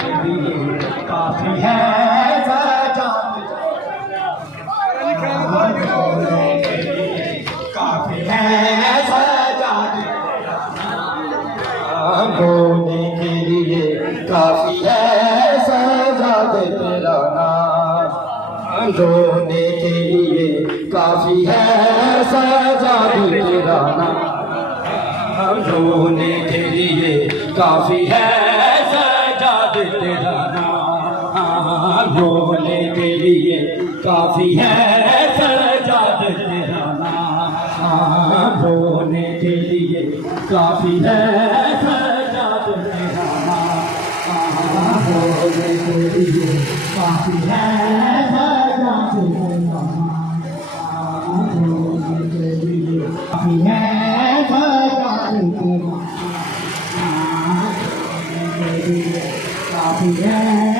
काफी है सजाद काफी है सजाद रोने के लिए काफी है सजाद तेरा नाम रोने के लिए काफी है सजाद तेरा नाम रोने के लिए काफी है सजाद तेरा नाम रोने के लिए काफी है सजाद तेरा नाम रोने के लिए काफी है सजाद तेरा नाम रोने के लिए काफी है सजाद तेरा नाम रोने के लिए काफी है काफी है